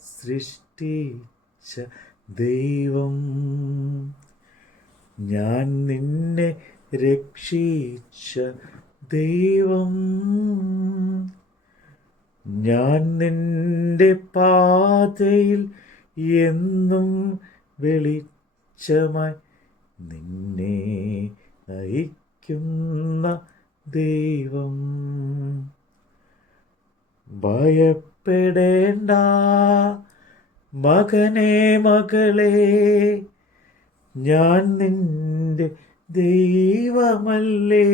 സൃഷ്ടിച്ച ദൈവം, ഞാൻ നിന്നെ രക്ഷിച്ച ദൈവം, ഞാൻ നിന്റെ പാതയിൽ എന്നും വെളിച്ചമായി നിന്നെ നയിക്കുന്ന ദൈവം. ഭയപ്പെടേണ്ട മകനേ മകളേ, ഞാൻ നിന്റെ ദൈവമല്ലേ.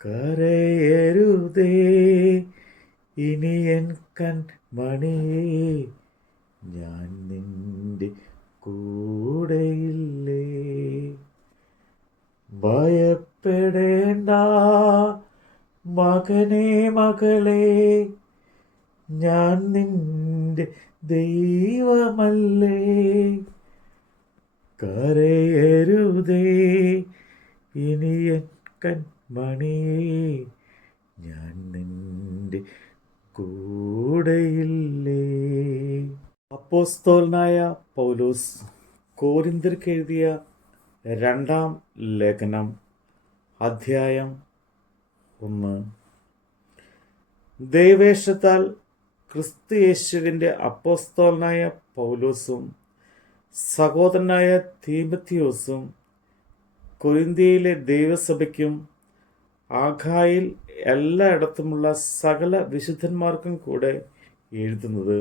കരയരുതേ ഇനി എൻ കൺമണിയേ, ഞാൻ നിന്റെ കൂടെയില്ലേ. ഭയപ്പെടേണ്ട മകനേ മകളേ, ഞാൻ നിന്റെ ദൈവമല്ലേ. കരയരുതേ ഇനി എൻ കൺമണിയേ, ഞാൻ നിന്റെ കൂടെയില്ലേ. അപ്പോസ്തലനായ പൗലോസ് കോരിന്ത്യർക്ക് എഴുതിയ 2-ാം ലേഖനം അധ്യായം 1. ദൈവേഷ്ടത്താൽ ക്രിസ്തു യേശുവിൻ്റെ അപ്പോസ്തലനായ പൗലോസും സഹോദരനായ തീമത്തിയോസും കൊരിന്ത്യയിലെ ദൈവസഭയ്ക്കും ആഖായിൽ എല്ലായിടത്തുമുള്ള സകല വിശുദ്ധന്മാർക്കും കൂടെ എഴുതുന്നത്,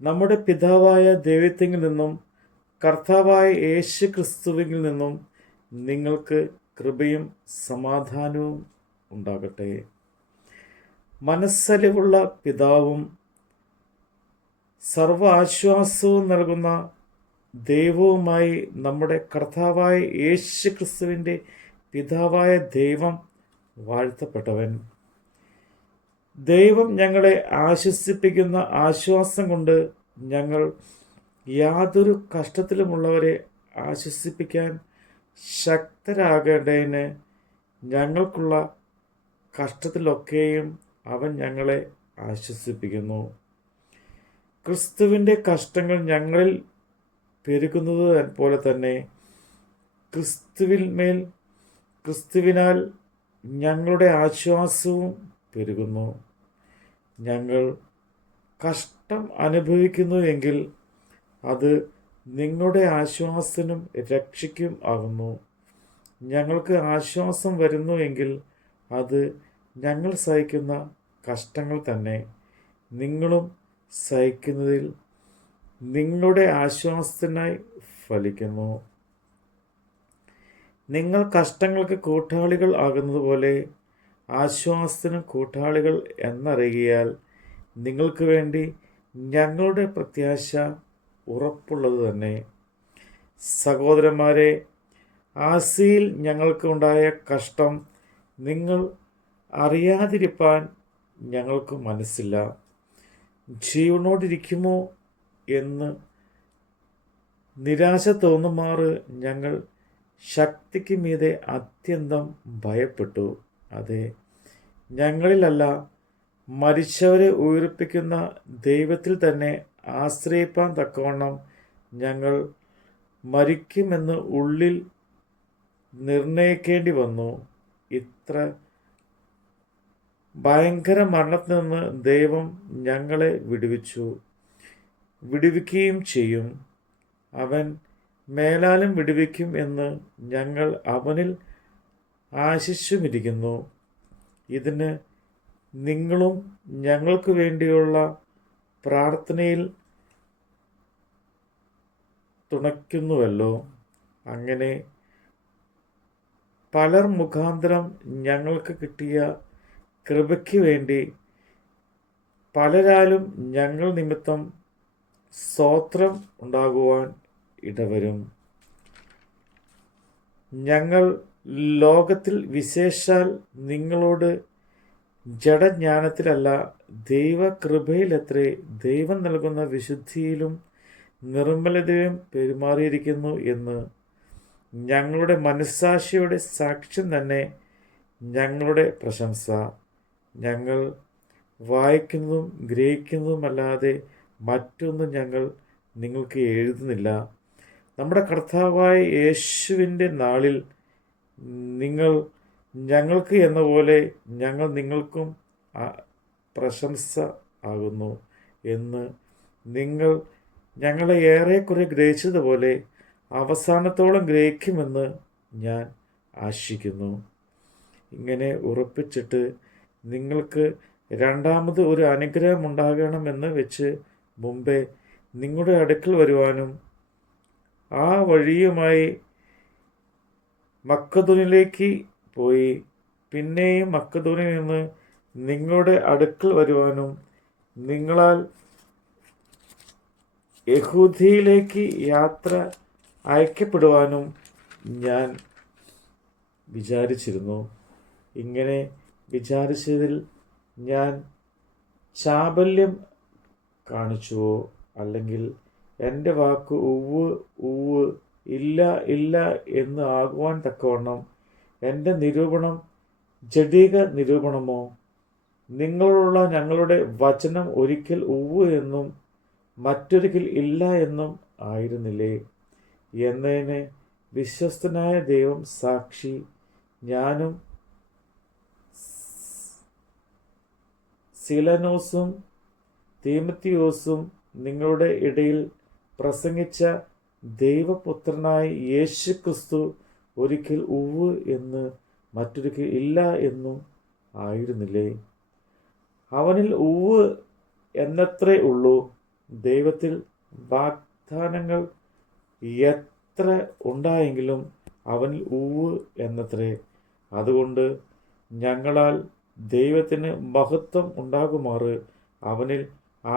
നമ്മുടെ പിതാവായ ദൈവത്തിൽ നിന്നും കർത്താവായ യേശു ക്രിസ്തുവിൽ നിന്നും നിങ്ങൾക്ക് കൃപയും സമാധാനവും ഉണ്ടാകട്ടെ. മനസ്സലിവുള്ള പിതാവും സർവ ആശ്വാസവും നൽകുന്ന ദൈവവുമായി നമ്മുടെ കർത്താവായ യേശു ക്രിസ്തുവിൻ്റെ പിതാവായ ദൈവം വാഴ്ത്തപ്പെട്ടവൻ. ദൈവം ഞങ്ങളെ ആശ്വസിപ്പിക്കുന്ന ആശ്വാസം കൊണ്ട് ഞങ്ങൾ യാതൊരു കഷ്ടത്തിലുമുള്ളവരെ ആശ്വസിപ്പിക്കാൻ ശക്തരാകേണ്ടതിന് ഞങ്ങൾക്കുള്ള കഷ്ടത്തിലൊക്കെയും അവൻ ഞങ്ങളെ ആശ്വസിപ്പിക്കുന്നു. ക്രിസ്തുവിൻ്റെ കഷ്ടങ്ങൾ ഞങ്ങളിൽ പെരുകുന്നത് പോലെ തന്നെ ക്രിസ്തുവിനാൽ ഞങ്ങളുടെ ആശ്വാസവും പെരുകുന്നു. ഞങ്ങൾ കഷ്ടം അനുഭവിക്കുന്നു എങ്കിൽ അത് നിങ്ങളുടെ ആശ്വാസത്തിനും രക്ഷയ്ക്കും ആകുന്നു. ഞങ്ങൾക്ക് ആശ്വാസം വരുന്നു എങ്കിൽ അത് ഞങ്ങൾ സഹിക്കുന്ന കഷ്ടങ്ങൾ തന്നെ നിങ്ങളും സഹിക്കുന്നതിൽ നിങ്ങളുടെ ആശ്വാസത്തിനായി ഫലിക്കുന്നു. നിങ്ങൾ കഷ്ടങ്ങൾക്ക് കൂട്ടാളികൾ ആകുന്നത് പോലെ ആശ്വാസത്തിനും കൂട്ടാളികൾ എന്നറിയാൽ നിങ്ങൾക്ക് വേണ്ടി ഞങ്ങളുടെ പ്രത്യാശ ഉറപ്പുള്ളത് തന്നെ. സഹോദരന്മാരെ, ആസിയിൽ ഞങ്ങൾക്ക് ഉണ്ടായ കഷ്ടം നിങ്ങൾ അറിയാതിരിപ്പാൻ ഞങ്ങൾക്ക് മനസ്സില്ല. ജീവനോടിരിക്കുമോ എന്ന് നിരാശ തോന്നുമാറ് ഞങ്ങൾ ശക്തിക്ക് മീതെ അത്യന്തം ഭയപ്പെട്ടു. അതെ, ഞങ്ങളിലല്ല, മരിച്ചവരെ ഉയർപ്പിക്കുന്ന ദൈവത്തിൽ തന്നെ ആശ്രയിപ്പാൻ തക്കവണ്ണം ഞങ്ങൾ മരിക്കുമെന്ന് ഉള്ളിൽ നിർണയിക്കേണ്ടി വന്നു. ഇത്ര ഭയങ്കര മരണത്തിൽ നിന്ന് ദൈവം ഞങ്ങളെ വിടുവിക്കുകയും ചെയ്യും. അവൻ മേലാലും വിടുവിക്കും എന്ന് ഞങ്ങൾ അവനിൽ ആശിച്ചുമിരിക്കുന്നു. ഇതിന് നിങ്ങളും ഞങ്ങൾക്ക് വേണ്ടിയുള്ള പ്രാർത്ഥനയിൽ തുണയ്ക്കുന്നുവല്ലോ. അങ്ങനെ പലർ മുഖാന്തരം ഞങ്ങൾക്ക് കിട്ടിയ കൃപയ്ക്ക് വേണ്ടി പലരാലും ഞങ്ങൾ നിമിത്തം സ്തോത്രം ഉണ്ടാകുവാൻ ഇടവരും. ഞങ്ങൾ ലോകത്തിൽ വിശേഷാൽ നിങ്ങളോട് ജഡജ്ഞാനത്തിലല്ല, ദൈവകൃപയിലത്രേ ദൈവം നൽകുന്ന വിശുദ്ധിയിലും നിർമ്മലതയും പെരുമാറിയിരിക്കുന്നു എന്ന് ഞങ്ങളുടെ മനസ്സാക്ഷിയുടെ സാക്ഷ്യം തന്നെ ഞങ്ങളുടെ പ്രശംസ. ഞങ്ങൾ വായിക്കുന്നതും ഗ്രഹിക്കുന്നതുമല്ലാതെ മറ്റൊന്നും ഞങ്ങൾ നിങ്ങൾക്ക് എഴുതുന്നില്ല. നമ്മുടെ കർത്താവായ യേശുവിൻ്റെ നാളിൽ നിങ്ങൾ ഞങ്ങൾക്ക് എന്ന പോലെ ഞങ്ങൾ നിങ്ങൾക്കും പ്രശംസ ആകുന്നു എന്ന് നിങ്ങൾ ഞങ്ങളെ ഏറെക്കുറെ ഗ്രഹിച്ചതുപോലെ അവസാനത്തോളം ഗ്രഹിക്കുമെന്ന് ഞാൻ ആശിക്കുന്നു. ഇങ്ങനെ ഉറപ്പിച്ചിട്ട് നിങ്ങൾക്ക് രണ്ടാമത് ഒരു അനുഗ്രഹം ഉണ്ടാകണമെന്ന് വെച്ച് മുമ്പേ നിങ്ങളുടെ അടുക്കൽ വരുവാനും ആ വഴിയുമായി മക്കദോനിലേക്ക് പോയി പിന്നെയും മക്കദോനിയിൽ നിന്ന് നിങ്ങളുടെ അടുക്കൽ വരുവാനും നിങ്ങളാൽ യഹൂദിയിലേക്ക് യാത്ര അയക്കപ്പെടുവാനും ഞാൻ വിചാരിച്ചിരുന്നു. ഇങ്ങനെ വിചാരിച്ചതിൽ ഞാൻ ചാബല്യം കാണിച്ചുവോ, അല്ലെങ്കിൽ എൻ്റെ വാക്ക് ഉവ്വ് ഉവ്വ് ഇല്ല ഇല്ല എന്ന് ആകുവാൻ തക്കവണ്ണം എൻ്റെ നിരൂപണം ജഡിക നിരൂപണമോ? നിങ്ങളോടുള്ള ഞങ്ങളുടെ വചനം ഒരിക്കൽ ഉവ്വ് എന്നും മറ്റൊരിക്കൽ ഇല്ല എന്നും ആയിരുന്നില്ലേ എന്നതിന് വിശ്വസ്തനായ ദൈവം സാക്ഷി, ഞാനും സിലനോസും തീമത്തിയോസും നിങ്ങളുടെ ഇടയിൽ പ്രസംഗിച്ച ദൈവപുത്രനായ യേശു ക്രിസ്തു ഒരിക്കൽ ഉവ്വ് എന്ന് മറ്റൊരിക്കൽ ഇല്ല എന്നും ആയിരുന്നില്ലേ? അവനിൽ ഉവ്വ് എന്നത്രേ ഉള്ളൂ. ദൈവത്തിൽ വാഗ്ദാനങ്ങൾ എത്ര ഉണ്ടായെങ്കിലും അവനിൽ ഉവ്വ് എന്നത്രേ. അതുകൊണ്ട് ഞങ്ങളാൽ ദൈവത്തിന് മഹത്വം ഉണ്ടാകുമാറ് അവനിൽ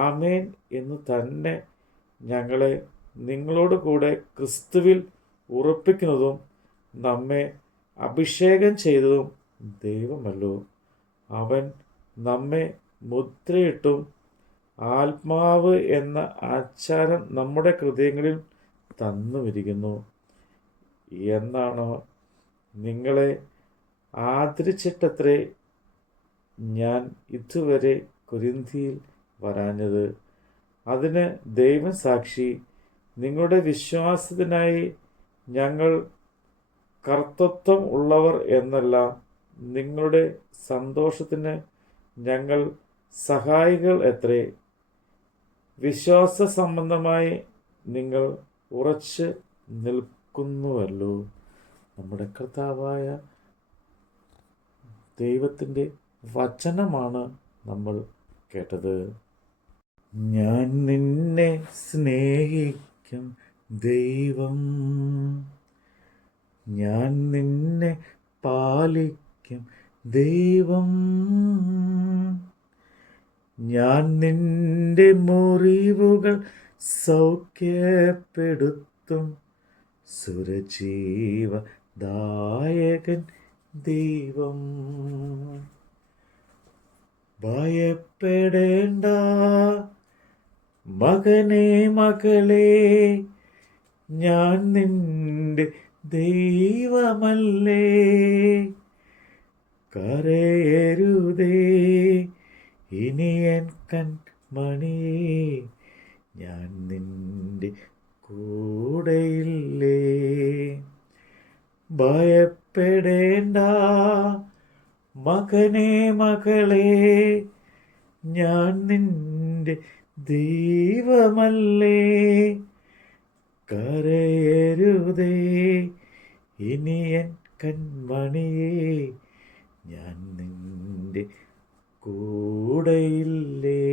ആമേൻ എന്ന് തന്നെ ഞങ്ങളെ നിങ്ങളോട് കൂടെ ക്രിസ്തുവിൽ ഉറപ്പിക്കുന്നതും നമ്മെ അഭിഷേകം ചെയ്തതും ദൈവമല്ലോ. അവൻ നമ്മെ മുദ്രയിട്ടും ആത്മാവ് എന്ന ആചാരം നമ്മുടെ ഹൃദയങ്ങളിൽ തന്നുമിരിക്കുന്നു എന്നാണ് നിങ്ങളെ ആദരിച്ചിട്ടത്രേ ഞാൻ ഇതുവരെ കൊരിന്തിയിൽ വരാഞ്ഞത്. അതിന് ദൈവം സാക്ഷി, നിങ്ങളുടെ വിശ്വാസത്തിനായി ഞങ്ങൾ കർത്തൃത്വം ഉള്ളവർ എന്നല്ല, നിങ്ങളുടെ സന്തോഷത്തിന് ഞങ്ങൾ സഹായികൾ എത്രേ. വിശ്വാസ സംബന്ധമായി നിങ്ങൾ ഉറച്ച് നിൽക്കുന്നുവല്ലോ. നമ്മുടെ കർത്താവായ ദൈവത്തിൻ്റെ വചനമാണ് നമ്മൾ കേട്ടത്. ഞാൻ നിന്നെ സ്നേഹിക്കും ദൈവം, ഞാൻ നിന്നെ പാലിക്കും ദൈവം, ഞാൻ നിന്റെ മുറിവുകൾ സൗഖ്യപ്പെടുത്തും സുരജീവദായകൻ ദൈവം. ഭയപ്പെടേണ്ട മകനേ മകളേ, ഞാൻ നിന്റെ ദൈവമല്ലേ. കരയരുതേ ഇനി എൻ കൺമണിയേ, ഞാൻ നിന്റെ കൂടെയില്ലേ. ഭയപ്പെടേണ്ട മകനേ മകളേ, ഞാൻ നിന്റെ ദൈവമല്ലേ. കരയരുതേ ഇനി എൻ കൺമണിയേ, ഞാൻ നിന്റെ കൂടെയില്ലേ.